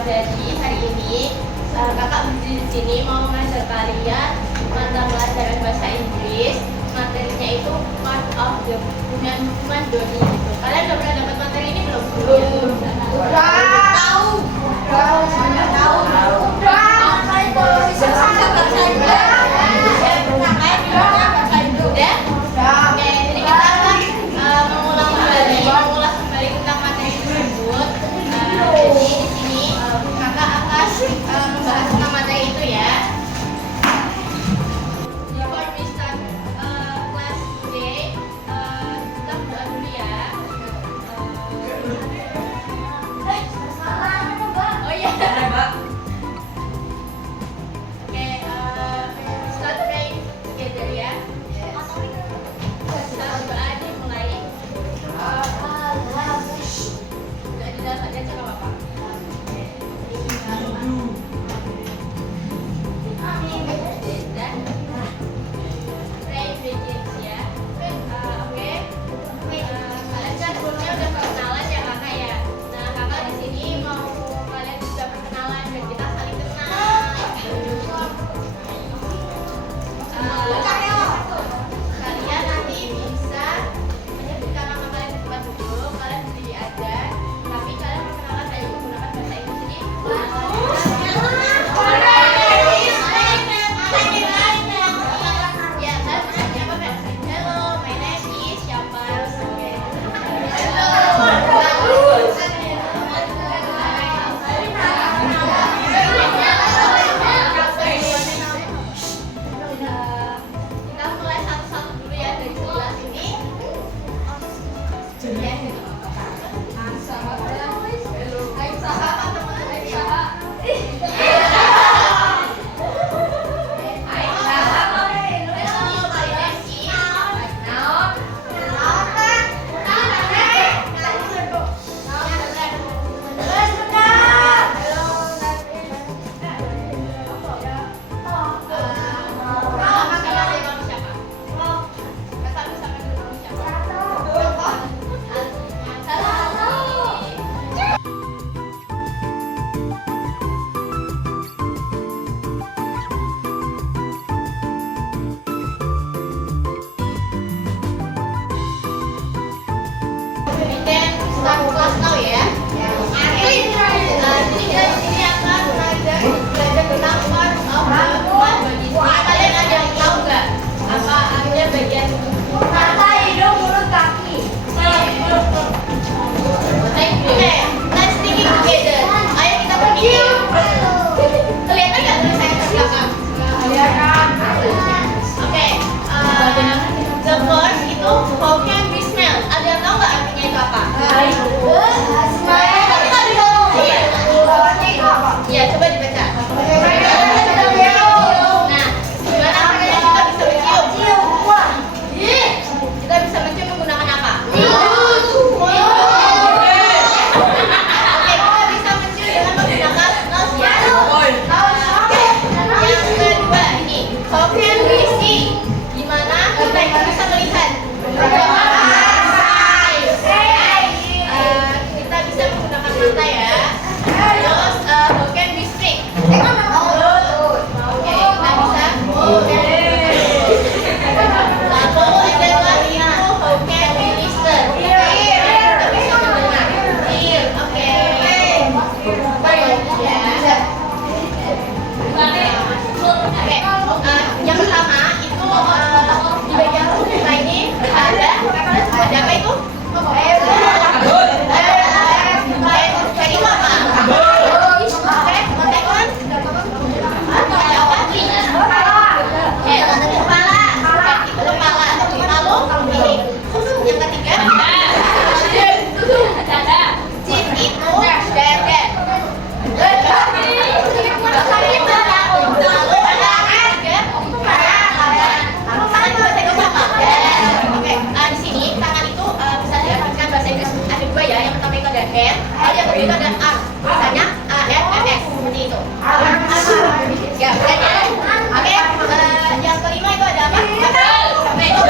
Jadi hari ini kakak berdiri di sini mau mengajar kalian mata pelajaran bahasa Inggris. Materinya itu part of the hubungan doni gitu. Kalian udah pernah dapat materi ini belum? Tahu. Mengulas kembali tentang materi tersebut. Jadi di sini kakak akan membahas tentang materi itu ya. Before we start class today, kita berdoa dulu ya. Oh iya. Oke, start praying together ya. Kita berdoa dimulai. Udah di dalam aja nggak apa-apa. Dan pray begins ya. Oke. Kalian kan sebelumnya udah perkenalan ya kakak ya. Nah kakak di sini mau kalian juga perkenalan dan kita saling kenal. Kalian nanti bisa menyebutkan nama kalian di depan dulu. Kalian berdiri aja. Tapi kalian perkenalan aja menggunakan bahasa Inggris ini. Ya, kalian menanya apa kan? Hello, my name is siapa? Kita mulai satu-satu dulu ya dari sebelah sini. Start class now ya. Jadi kita di sini akan belajar tentang part of hubungan doni. Kalian ada yang tahu nggak apa artinya bagian mata, hidung, mulut, kaki? Oke, let's thinking together. Ayo kita berpikir. Kelihatan nggak tulisannya di belakang? Kelihatan. Oke, the first itu how can we smell? Ada yang tahu nggak artinya itu apa? Ya, coba dibaca. Nah, gimana caranya kita bisa mencium? Kita bisa mencium menggunakan apa? Oke, kita bisa mencium dengan menggunakan nose ya. Yang kedua ini, how can we see? Gimana kita bisa melihat? Kita bisa menggunakan mata ya. Terus how can we speak? Oke, kita bisa. Lalu ada lagi itu how can we listen? Kita bisa mendengar. Oke. Oke, yang pertama itu di bagian tubuh kita ini ada apa itu? Itu ada A, misalnya ARMS seperti itu. Ya, oke. Yang kelima itu ada apa? Match.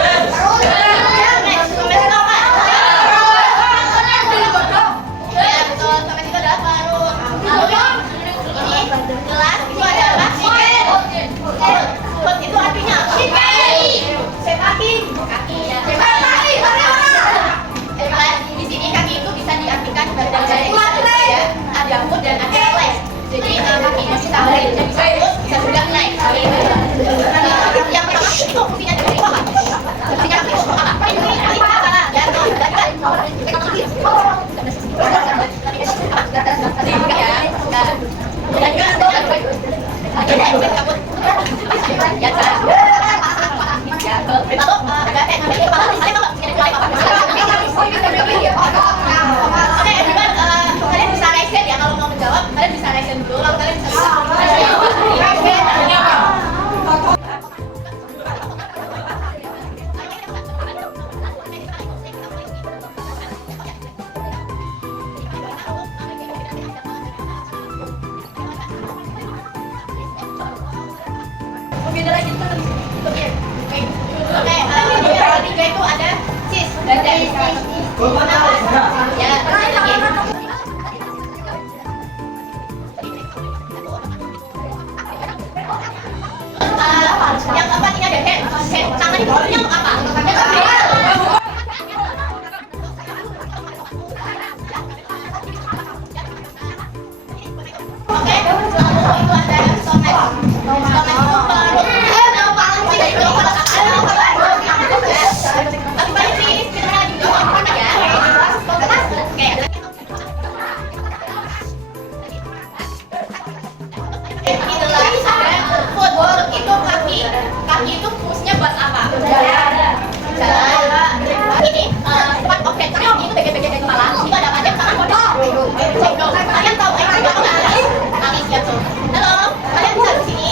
itu ada sis. Ya, terus lagi. Yang keempat ini ada hand. Tangan itu fungsinya untuk apa? Oke, lalu itu ada stomach. Stomach itu perut. Tapi balik sih, kita lagi ngomong ya. Oke. Ini adalah foot. Itu kaki. Kaki itu fungsinya buat apa? Jalan. Ini part of head. Itu bagian-bagian dari kepala. Itu ada apa? Tangan kodok. Kalian tahu itu apa nggak? Alis ya tuh. Halo, kalian bisa di sini?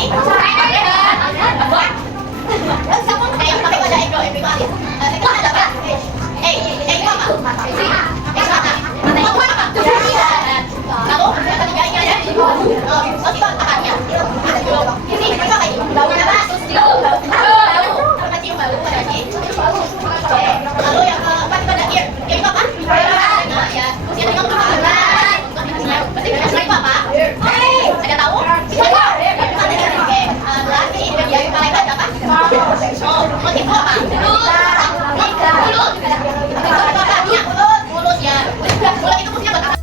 Yang sampai pada ego itu alis. Itu ada apa? Itu apa? Lalu yang ketiga ini ada itu tangannya. Ini mereka kayak bau apa? Cium bau ada sih. Lalu yang keempat itu ada ear. Ear itu apa? Ya, fungsinya dengan apa? Itu apa? Ada tahu? Oke, berarti ini bagian kepala itu ada apa? Oh, itu apa? Mulut ya. Mulut itu fungsinya buat apa?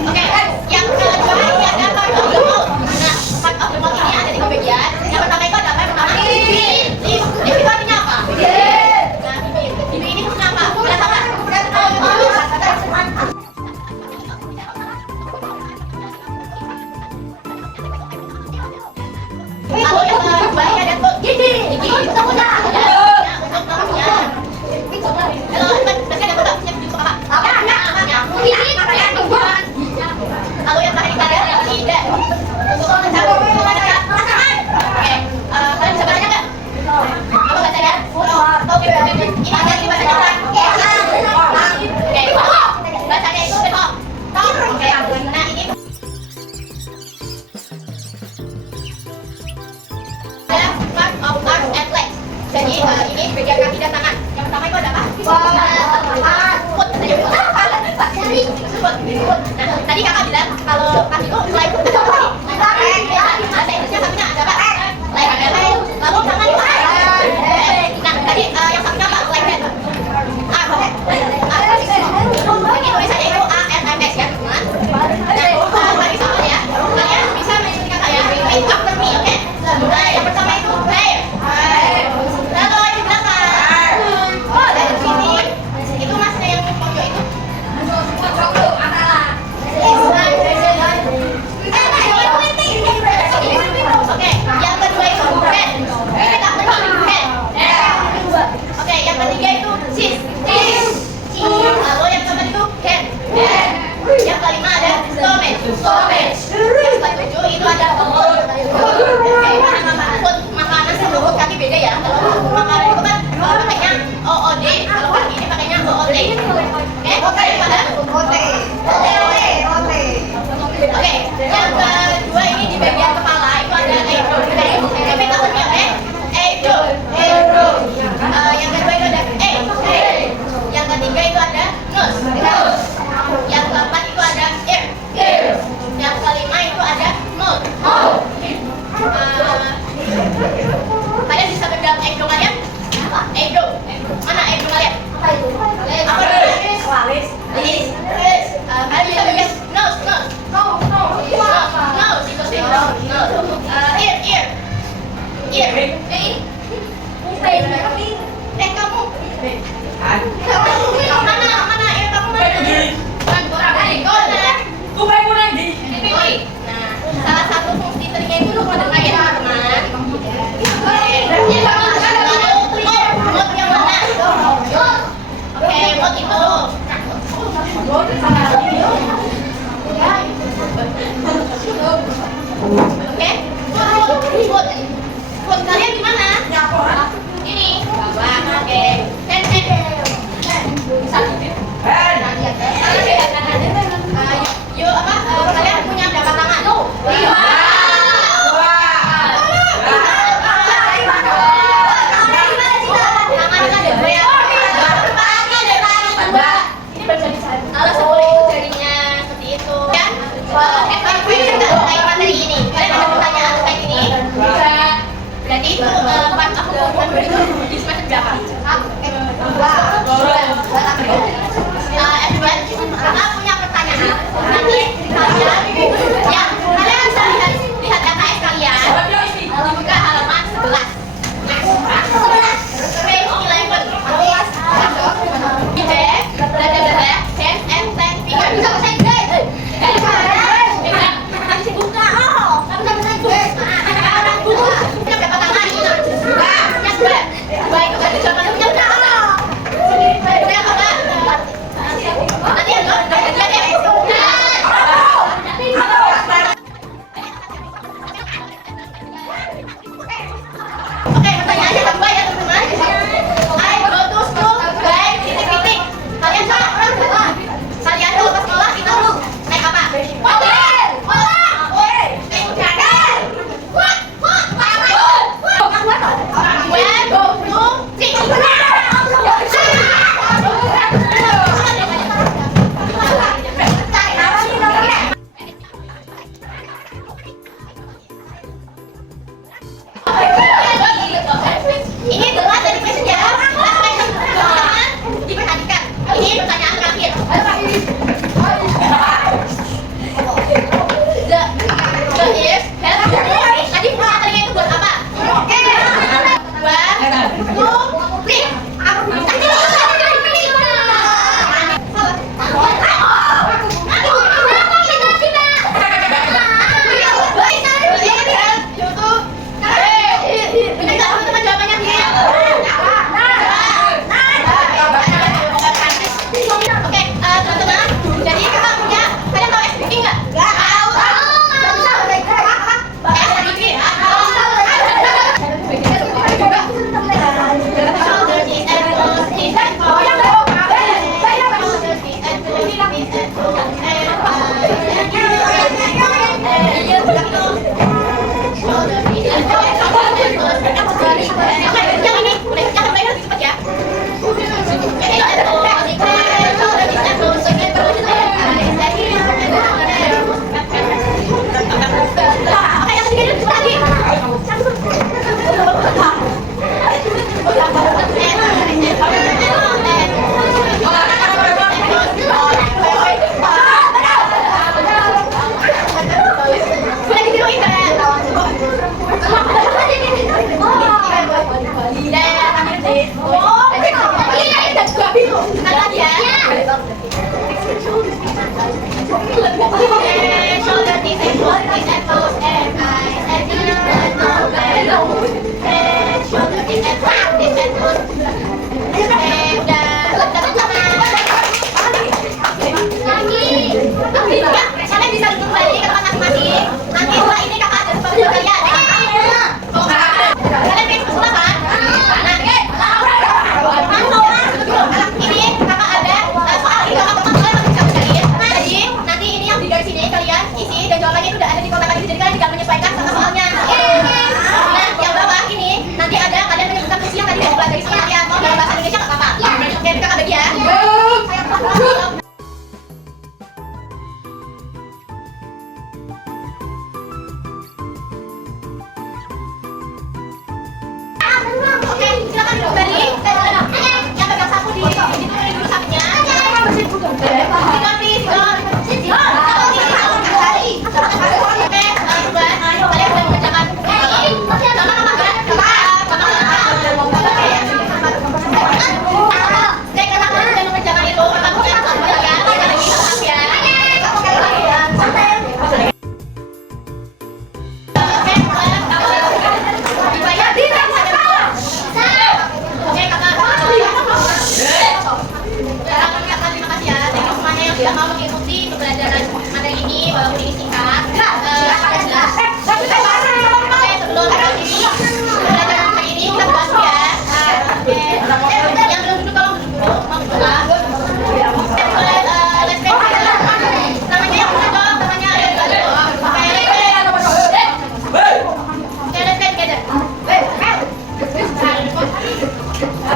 Oke, yang kedua ini ada part of the mouth. Nah, part of the mouth ini ada 3 bagian. Yang pertama itu ada apa? Yang pertama lip itu artinya apa? Nah, bibir ini fungsinya apa? Udah tahu kan? Lalu yang kedua ini ada tuh gigi. Untuk punya. Untuk malamnya. Halo, berarti ada apa? Untuk apa? Lalu yang terakhir ada lidah. Oke, kalian bisa bacanya nggak? Apa bacanya? Ini ada di bacanya kan? Oke, bacanya itu betul. Oke, nah ini ada part of arms and legs. Jadi ini bagian kaki dan tangan. Yang pertama itu ada apa? Foot. Nah, tadi kakak bilang kalau kaki itu selain foot ada apa? Bahasa Inggrisnya kakinya ada apa? Leg ada. Lalu tangan itu apa? Nah, tadi yang satunya apa? Leg head. Ini tulisannya itu ANMS ya, teman. Nah, tadi sama ya. Kalian bisa menunjukkan saya repeat after me, oke? Nah, yang pertama itu hair. Lalu yang di belakang. Oh, dari sini. Itu masnya yang pojok itu. Oke, yang kedua itu head.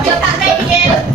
Kita kayak bikin